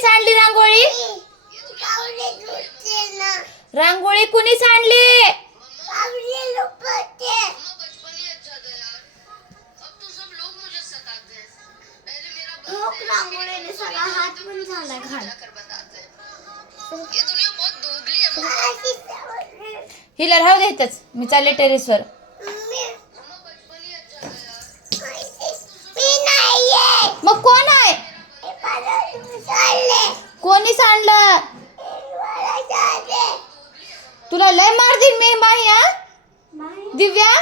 सांडली रांगोळी? रांगोळी कुणी सांडली? रांगोळीने सगळा हात पण झाला घाण. हिला राहू देतच, मी चालले टेरेसवर. मग कोण आहे? कोणी सांडलं? तुला लय मार देईन मी माही. दिव्या